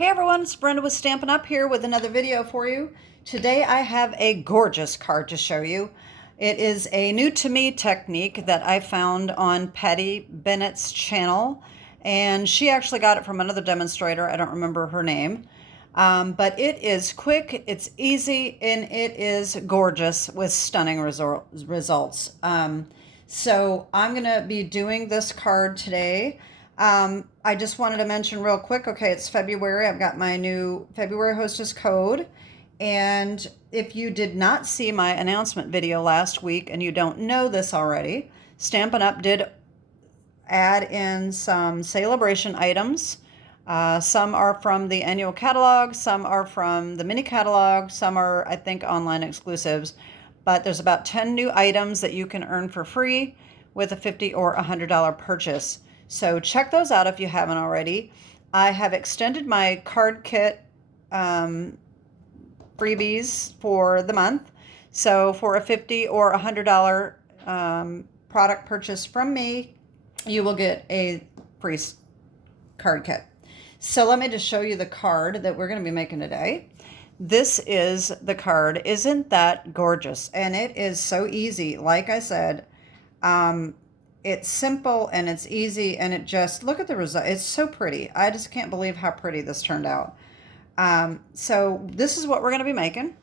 Hey everyone, it's Brenda with Stampin' Up! Here with another video for you. Today I have a gorgeous card to show you. It is a new to me technique that I found on Patty Bennett's channel, and she actually got it from another demonstrator. I don't remember her name. But it is quick, it's easy, and it is gorgeous with stunning results. So I'm going to be doing this card today. I just wanted to mention real quick, okay, it's February. I've got my new February Hostess code. And if you did not see my announcement video last week and you don't know this already, Stampin' Up! Did add in some celebration items. Some are from the annual catalog, some are from the mini catalog, some are, I think, online exclusives. But there's about 10 new items that you can earn for free with a $50 or $100 purchase. So check those out if you haven't already. I have extended my card kit freebies for the month. So for a $50 or $100 product purchase from me, you will get a free card kit. So let me just show you the card that we're going to be making today. This is the card. Isn't that gorgeous? And it is so easy. Like I said, it's simple and it's easy, and it just, look at the result. It's so pretty. I just can't believe how pretty this turned out. So this is what we're going to be making.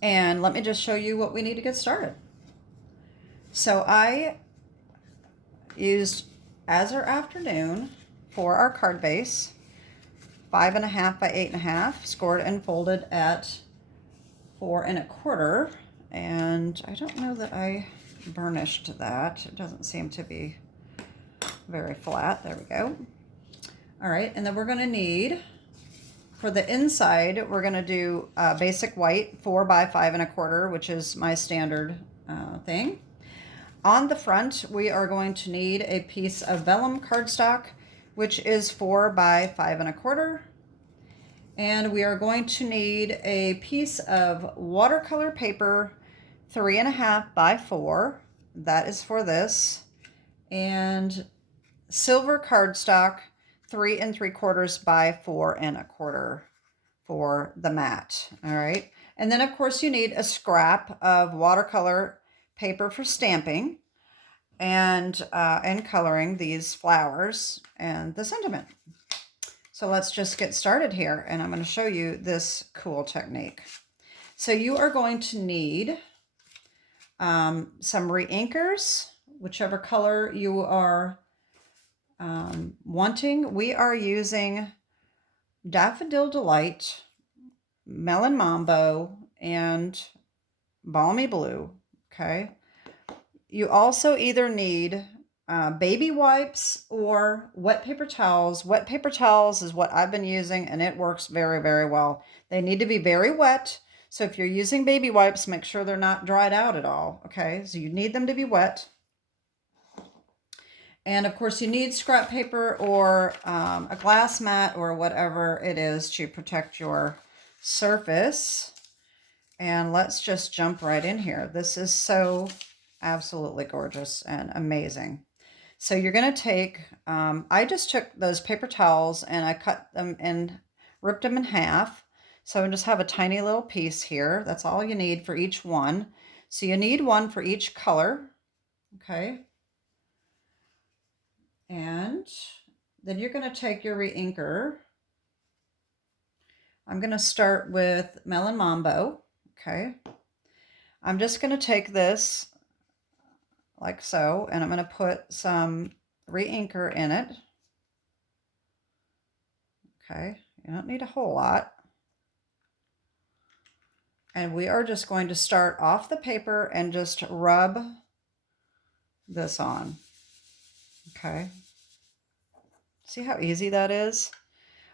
And let me just show you what we need to get started. So I used Auzre Afternoon for our card base, 5.5 by 8.5, scored and folded at 4 1/4. And I don't know that I burnished that. It doesn't seem to be very flat. There we go. All right, and then we're going to need, for the inside, we're going to do basic white 4 by 5 1/4, which is my standard thing. On the front, we are going to need a piece of Vellum Cardstock, which is 4 by 5 1/4. And we are going to need a piece of watercolor paper, 3.5 by 4. That is for this. And silver cardstock, 3 3/4 by 4 1/4 for the mat. All right. And then, of course, you need a scrap of watercolor paper for stamping and coloring these flowers and the sentiment. So let's just get started here, and I'm going to show you this cool technique. So you are going to need some reinkers, whichever color you are wanting. We are using Daffodil Delight, Melon Mambo, and Balmy Blue. Okay. You also either need baby wipes or wet paper towels. Wet paper towels is what I've been using, and it works very, very well. They need to be very wet. So if you're using baby wipes, make sure they're not dried out at all. Okay, so you need them to be wet. And of course you need scrap paper or a glass mat or whatever it is to protect your surface. And let's just jump right in here. This is so absolutely gorgeous and amazing. So you're going to take, I just took those paper towels and I cut them and ripped them in half. So I just have a tiny little piece here. That's all you need for each one. So you need one for each color. Okay. And then you're going to take your reinker. I'm going to start with Melon Mambo. Okay. I'm just going to take this like so, and I'm going to put some reinker in it. Okay, you don't need a whole lot. And we are just going to start off the paper and just rub this on. Okay. See how easy that is?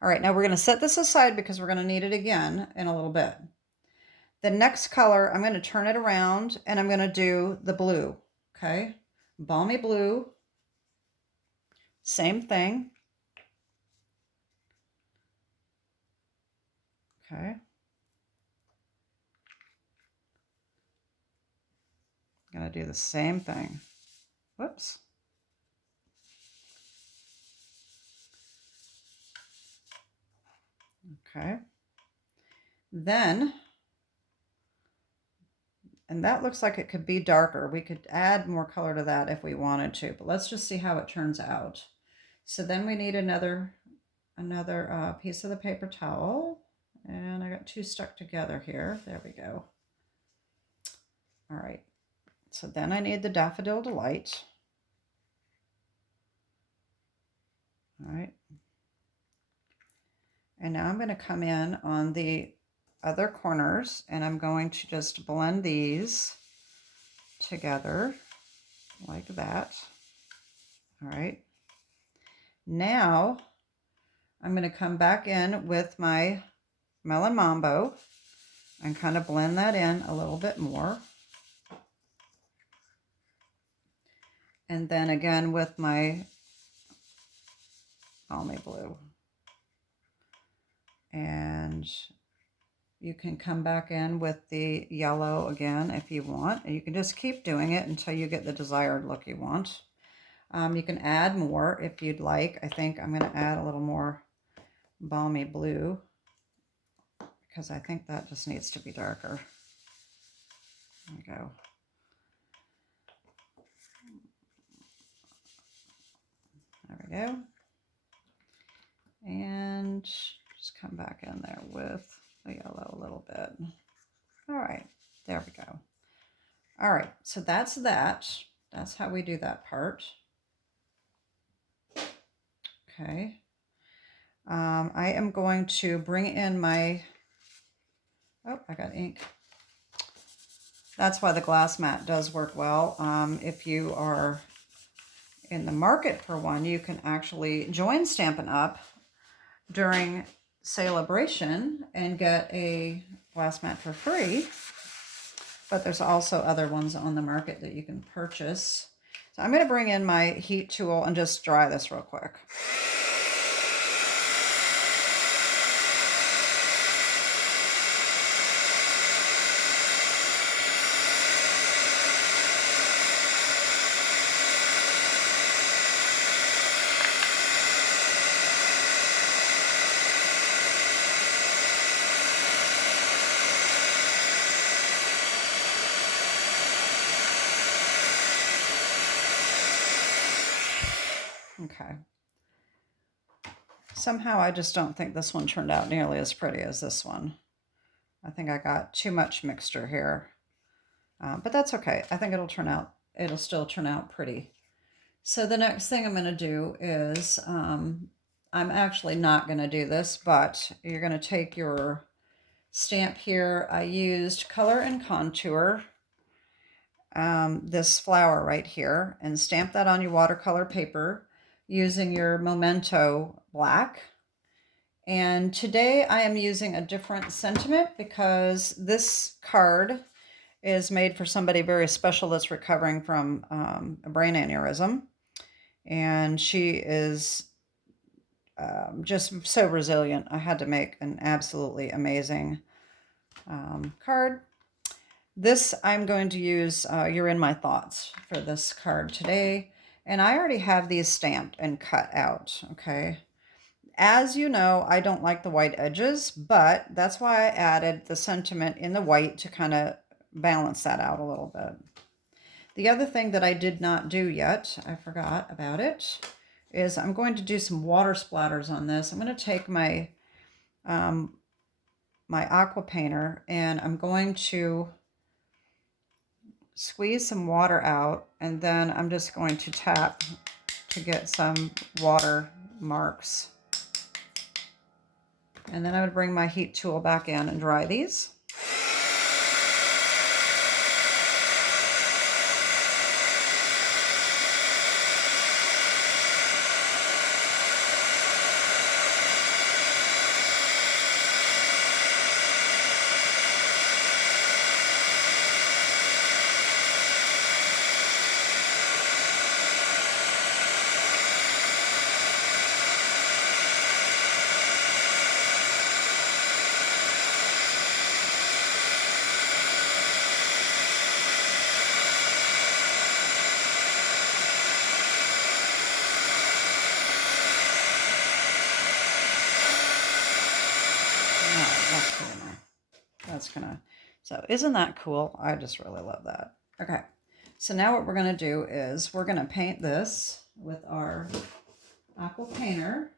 All right, now we're going to set this aside because we're going to need it again in a little bit. The next color, I'm going to turn it around and I'm going to do the blue. Okay, Balmy Blue, same thing. Okay. I'm going to do the same thing. Whoops. Okay. Then, and that looks like it could be darker. We could add more color to that if we wanted to, but let's just see how it turns out. So then we need another piece of the paper towel, and I got two stuck together here. There we go. All right, so then I need the Daffodil Delight. All right, and now I'm going to come in on the other corners, and I'm going to just blend these together like that. All right, now I'm going to come back in with my Melon Mambo and kind of blend that in a little bit more. And then again with my Balmy Blue. And you can come back in with the yellow again if you want. And you can just keep doing it until you get the desired look you want. You can add more if you'd like. I think I'm going to add a little more Balmy Blue because I think that just needs to be darker. There we go. There we go. And just come back in there with the yellow a little bit. All right, there we go. All right, so that's that. That's how we do that part. Okay. I am going to bring in my, oh, I got ink. That's why the glass mat does work well. If you are in the market for one, you can actually join Stampin' Up! During Celebration and get a glass mat for free. But there's also other ones on the market that you can purchase. So I'm going to bring in my heat tool and just dry this real quick. Okay. Somehow I just don't think this one turned out nearly as pretty as this one. I think I got too much mixture here. But that's okay. I think it'll still turn out pretty. So the next thing I'm going to do is, I'm actually not going to do this, but you're going to take your stamp here. I used Color and Contour, this flower right here, and stamp that on your watercolor paper using your Memento black. And today I am using a different sentiment because this card is made for somebody very special that's recovering from a brain aneurysm. And she is just so resilient. I had to make an absolutely amazing card. This I'm going to use You're in My Thoughts for this card today. And I already have these stamped and cut out, okay? As you know, I don't like the white edges, but that's why I added the sentiment in the white to kind of balance that out a little bit. The other thing that I did not do yet, I forgot about it, is I'm going to do some water splatters on this. I'm going to take my my Aquapainter and I'm going to squeeze some water out, and then I'm just going to tap to get some water marks. And then I would bring my heat tool back in and dry these. That's gonna, so isn't that cool? I just really love that. Okay, so now what we're gonna do is we're gonna paint this with our Aquapainter.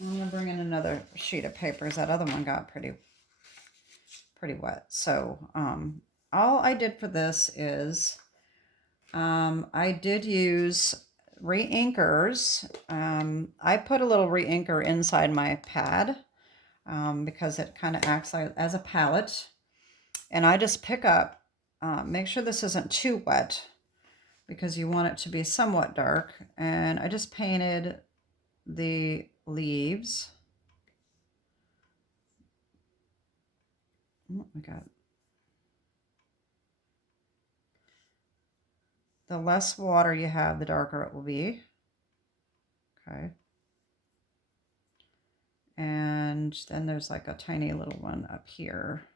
I'm gonna bring in another sheet of paper, as that other one got pretty wet. So all I did for this is I did use re-inkers. I put a little re-inker inside my pad because it kind of acts like as a palette. And I just pick up, make sure this isn't too wet because you want it to be somewhat dark. And I just painted the leaves. Oh my God. The less water you have, the darker it will be. Okay. And then there's like a tiny little one up here.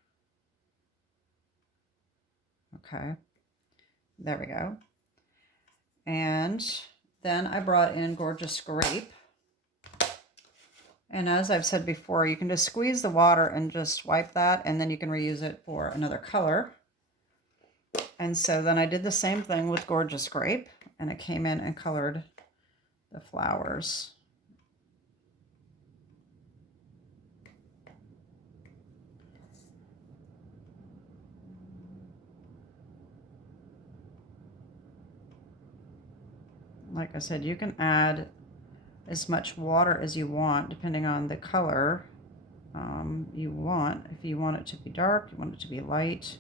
Okay. There we go. And then I brought in Gorgeous Grape. And as I've said before, you can just squeeze the water and just wipe that, and then you can reuse it for another color. And so then I did the same thing with Gorgeous Grape, and I came in and colored the flowers. Like I said, you can add as much water as you want, depending on the color you want. If you want it to be dark, you want it to be light.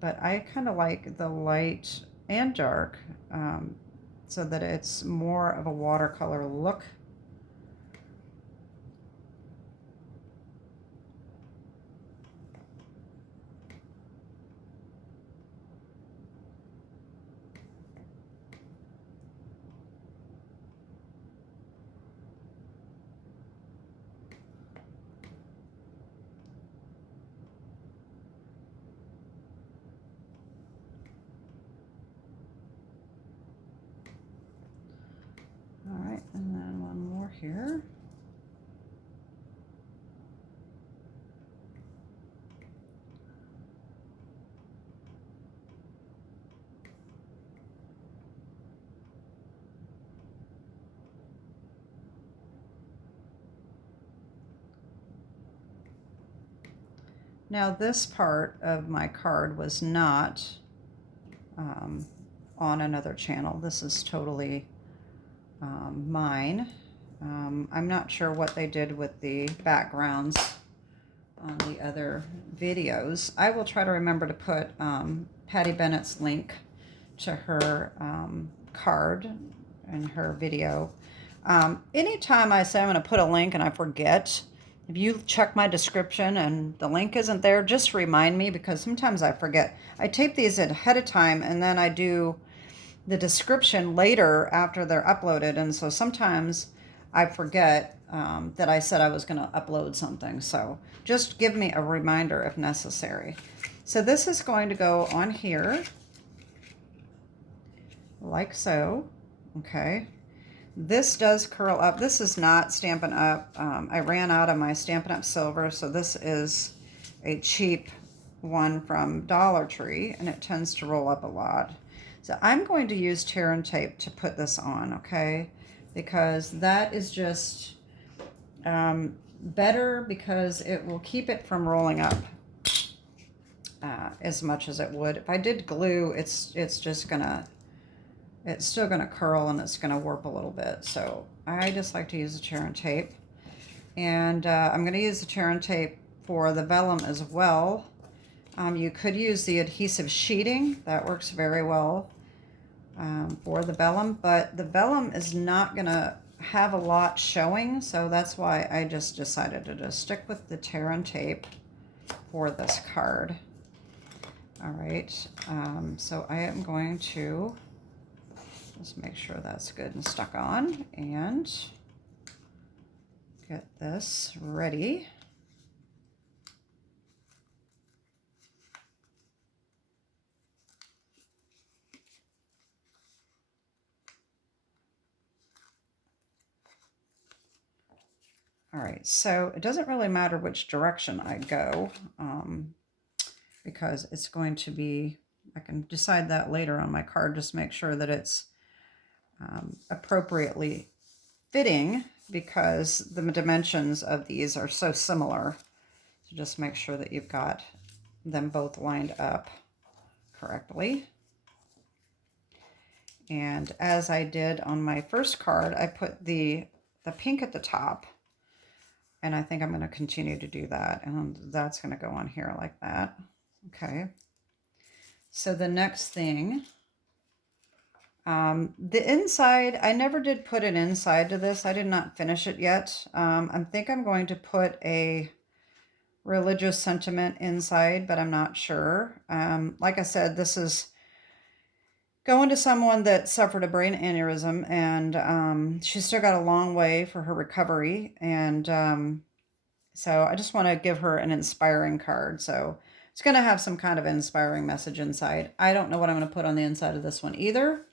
But I kind of like the light and dark so that it's more of a watercolor look. All right, and then one more here. Now this part of my card was not on another channel. This is totally mine. I'm not sure what they did with the backgrounds on the other videos. I will try to remember to put Patty Bennett's link to her card and her video. Anytime I say I'm going to put a link and I forget, if you check my description and the link isn't there, just remind me, because sometimes I forget. I tape these ahead of time and then I do the description later after they're uploaded, and so sometimes I forget that I said I was going to upload something. So just give me a reminder if necessary. So this is going to go on here like so. Okay. This does curl up. This is not Stampin' Up. I ran out of my Stampin' Up silver, so this is a cheap one from Dollar Tree, and it tends to roll up a lot. So I'm going to use tear and tape to put this on, okay? Because that is just better, because it will keep it from rolling up as much as it would. If I did glue, it's just gonna, it's still gonna curl and it's gonna warp a little bit. So I just like to use the tear and tape. And I'm gonna use the tear and tape for the vellum as well. You could use the adhesive sheeting. That works very well for the vellum, but the vellum is not going to have a lot showing, so that's why I just decided to just stick with the tear and tape for this card. All right, so I am going to just make sure that's good and stuck on and get this ready. All right, so it doesn't really matter which direction I go because it's going to be, I can decide that later on my card, just make sure that it's appropriately fitting because the dimensions of these are so similar. So just make sure that you've got them both lined up correctly. And as I did on my first card, I put the pink at the top. And I think I'm going to continue to do that. And that's going to go on here like that. Okay. So the next thing, the inside, I never did put an inside to this. I did not finish it yet. I think I'm going to put a religious sentiment inside, but I'm not sure. Like I said, this is going to someone that suffered a brain aneurysm, and she's still got a long way for her recovery. And so I just want to give her an inspiring card. So it's going to have some kind of inspiring message inside. I don't know what I'm going to put on the inside of this one either.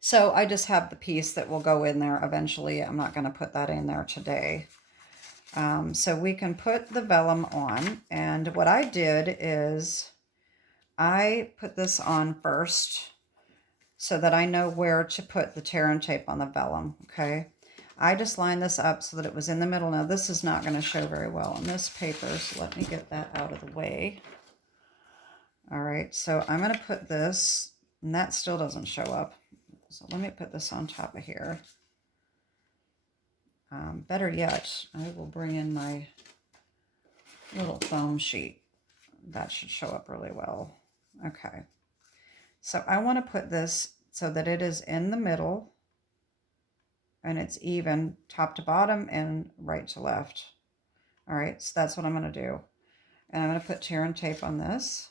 So I just have the piece that will go in there eventually. I'm not going to put that in there today. So we can put the vellum on. And what I did is I put this on first so that I know where to put the tear and tape on the vellum, okay? I just lined this up so that it was in the middle. Now this is not going to show very well on this paper, so let me get that out of the way. All right, so I'm going to put this, and that still doesn't show up. So let me put this on top of here. Better yet, I will bring in my little foam sheet. That should show up really well. Okay, so I want to put this so that it is in the middle and it's even top to bottom and right to left. All right, so that's what I'm going to do. And I'm going to put tear and tape on this.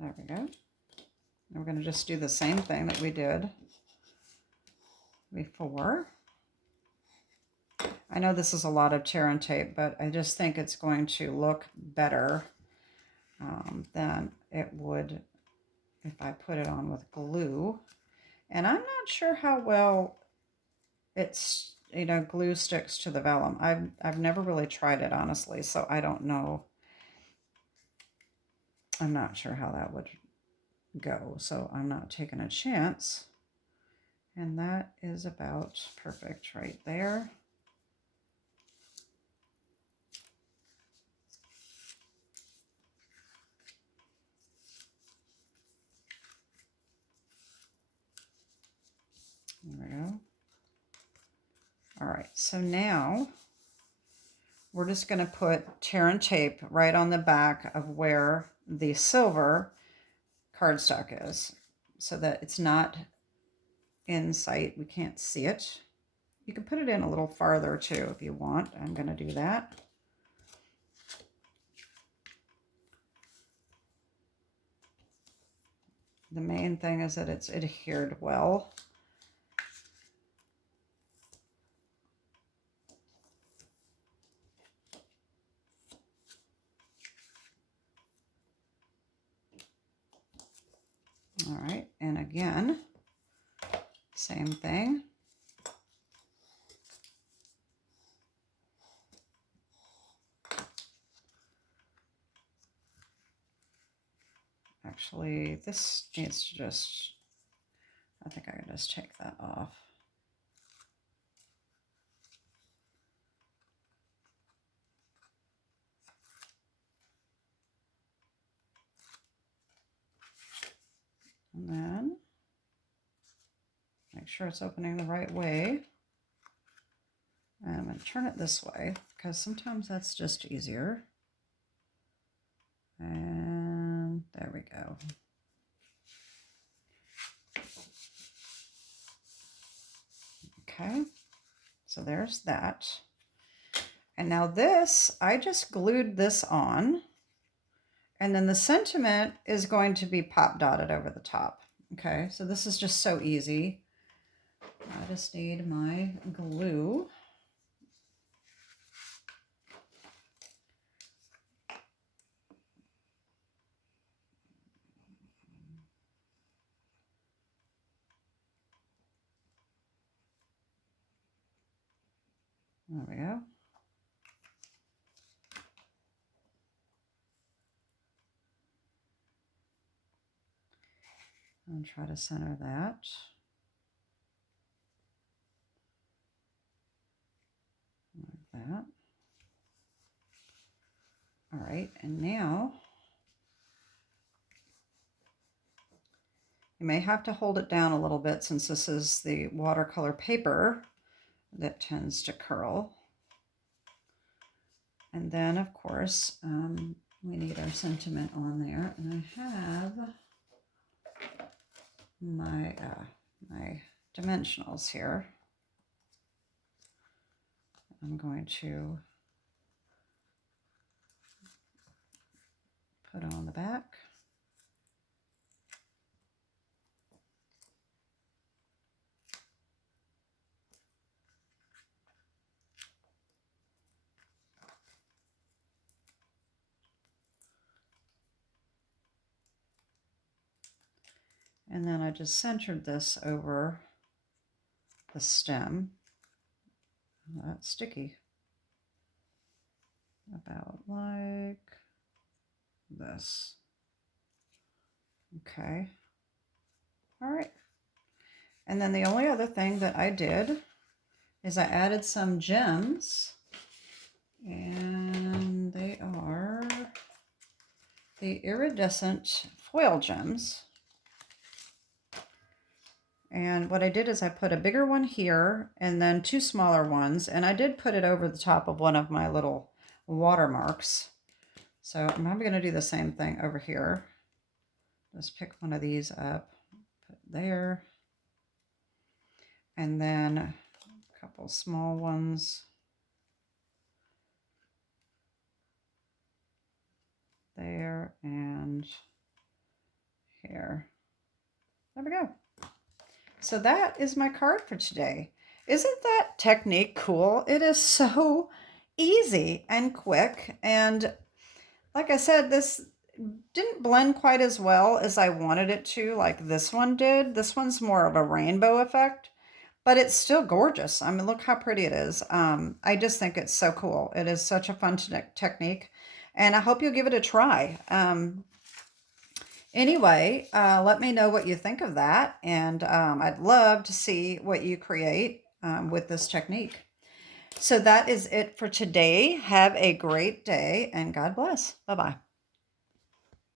There we go. And we're going to just do the same thing that we did before. I know this is a lot of tear and tape, but I just think it's going to look better than it would if I put it on with glue. And I'm not sure how well it's, you know, glue sticks to the vellum. I've never really tried it, honestly, so I don't know. I'm not sure how that would go, so I'm not taking a chance. And that is about perfect right there. There we go. All right, so now we're just going to put tear and tape right on the back of where the silver cardstock is so that it's not in sight. We can't see it. You can put it in a little farther too if you want. I'm going to do that. The main thing is that it's adhered well. All right, and again, same thing. Actually, this needs to just, I think I can just take that off. And then make sure it's opening the right way. And I'm going to turn it this way because sometimes that's just easier. And there we go. Okay, so there's that. And now this, I just glued this on. And then the sentiment is going to be pop dotted over the top. Okay, so this is just so easy. I just need my glue. There we go. And try to center that. Like that. All right, and now you may have to hold it down a little bit since this is the watercolor paper that tends to curl. And then, of course, we need our sentiment on there. And I have my my dimensionals here. I'm going to put on the back. And then I just centered this over the stem. That's sticky. About like this. Okay. All right. And then the only other thing that I did is I added some gems, and they are the iridescent foil gems. And what I did is I put a bigger one here and then two smaller ones, and I did put it over the top of one of my little watermarks. So I'm probably going to do the same thing over here. Just pick one of these up, put there, and then a couple small ones there and here. There we go. So that is my card for today. Isn't that technique cool? It is so easy and quick. And like I said, this didn't blend quite as well as I wanted it to, like this one did. This one's more of a rainbow effect, but it's still gorgeous. I mean, look how pretty it is. I just think it's so cool. It is such a fun technique, and I hope you'll give it a try. Anyway, let me know what you think of that, and I'd love to see what you create with this technique. So that is it for today. Have a great day, and God bless. Bye-bye.